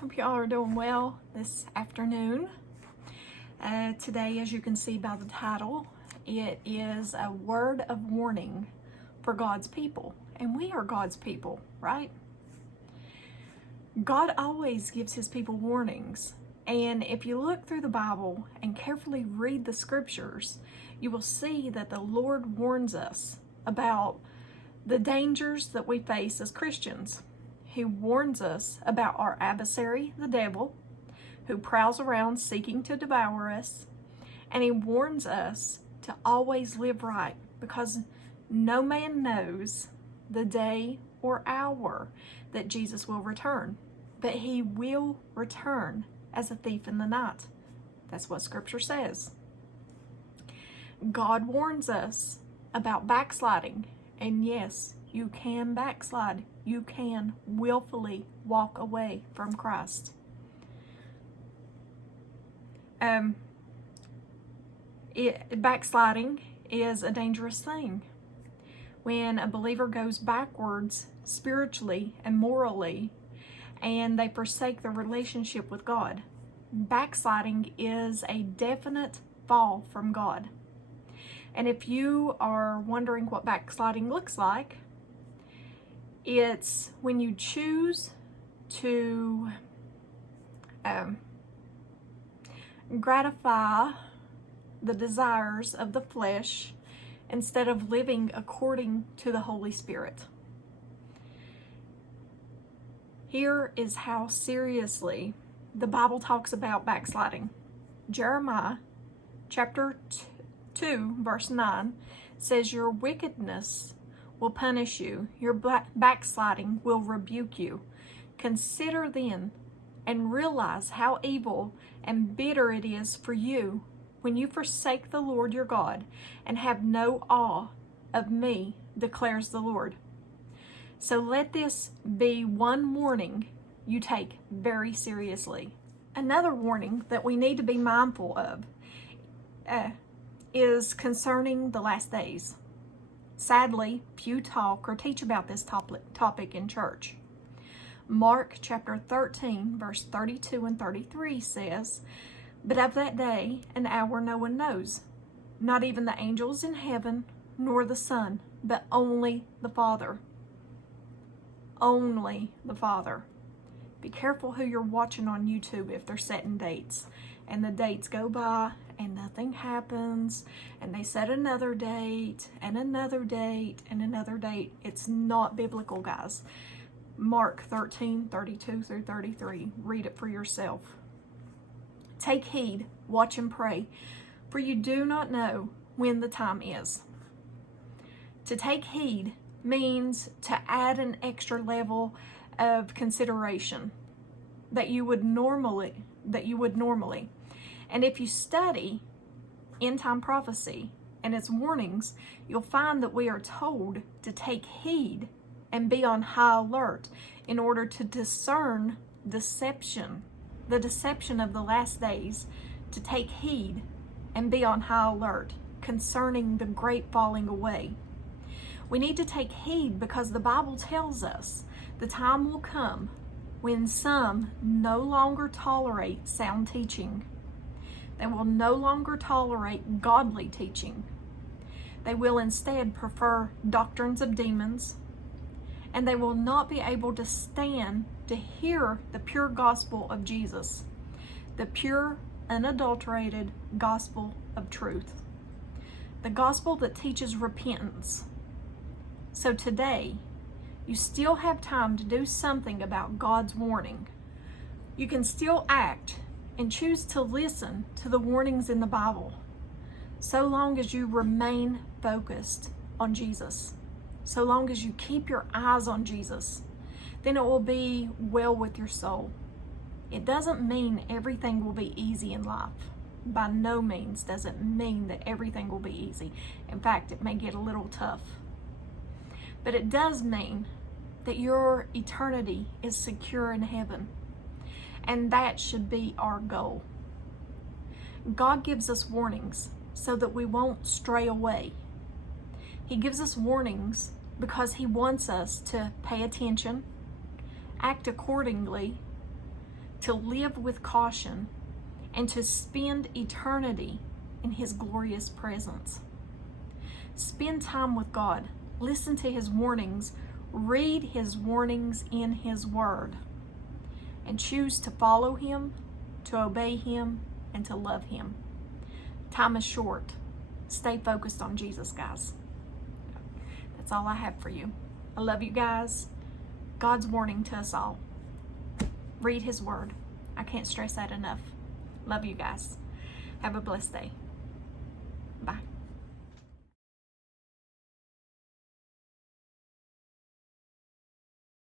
Hope you all are doing well this afternoon. Today, as you can see by the title, it is a word of warning for God's people. And we are God's people, right? God always gives his people warnings. And if you look through the Bible and carefully read the scriptures, you will see that the Lord warns us about the dangers that we face as Christians. He warns us about our adversary, the devil, who prowls around seeking to devour us. And he warns us to always live right, because no man knows the day or hour that Jesus will return. But he will return as a thief in the night. That's what Scripture says. God warns us about backsliding. And yes, you can backslide. You can willfully walk away from Christ. Backsliding is a dangerous thing. When a believer goes backwards spiritually and morally, and they forsake the relationship with God, backsliding is a definite fall from God. And if you are wondering what backsliding looks like, it's when you choose to gratify the desires of the flesh instead of living according to the Holy Spirit. Here is how seriously the Bible talks about backsliding. Jeremiah chapter 2, verse 9 says, "Your wickedness will punish you. Your backsliding will rebuke you. Consider then and realize how evil and bitter it is for you when you forsake the Lord your God and have no awe of me, declares the Lord." So let this be one warning you take very seriously. Another warning that we need to be mindful of is concerning the last days. Sadly, few talk or teach about this topic in church. Mark chapter 13, verse 32 and 33 says, "But of that day and hour no one knows, not even the angels in heaven, nor the Son, but only the Father." Only the Father. Be careful who you're watching on YouTube if they're setting dates. And the dates go by and nothing happens, and they set another date and another date and another date. It's not biblical, guys. Mark 13, 32 through 33. Read it for yourself. Take heed, watch and pray, for you do not know when the time is. To take heed means to add an extra level of consideration that you would normally. And if you study end-time prophecy and its warnings, you'll find that we are told to take heed and be on high alert in order to discern deception, the deception of the last days, to take heed and be on high alert concerning the great falling away. We need to take heed because the Bible tells us the time will come when some no longer tolerate sound teaching. They will no longer tolerate godly teaching. They will instead prefer doctrines of demons, and they will not be able to stand to hear the pure gospel of Jesus, the pure, unadulterated gospel of truth, the gospel that teaches repentance. So today, you still have time to do something about God's warning. You can still act and choose to listen to the warnings in the Bible, so long as you remain focused on Jesus, so long as you keep your eyes on Jesus, then it will be well with your soul. It doesn't mean everything will be easy in life. By no means does it mean that everything will be easy. In fact, it may get a little tough. But it does mean that your eternity is secure in heaven. And that should be our goal. God gives us warnings so that we won't stray away. He gives us warnings because he wants us to pay attention, act accordingly, to live with caution, and to spend eternity in His glorious presence. Spend time with God. Listen to His warnings. Read His warnings in His Word. And choose to follow Him, to obey Him, and to love Him. Time is short. Stay focused on Jesus, guys. That's all I have for you. I love you guys. God's warning to us all. Read His Word. I can't stress that enough. Love you guys. Have a blessed day. Bye.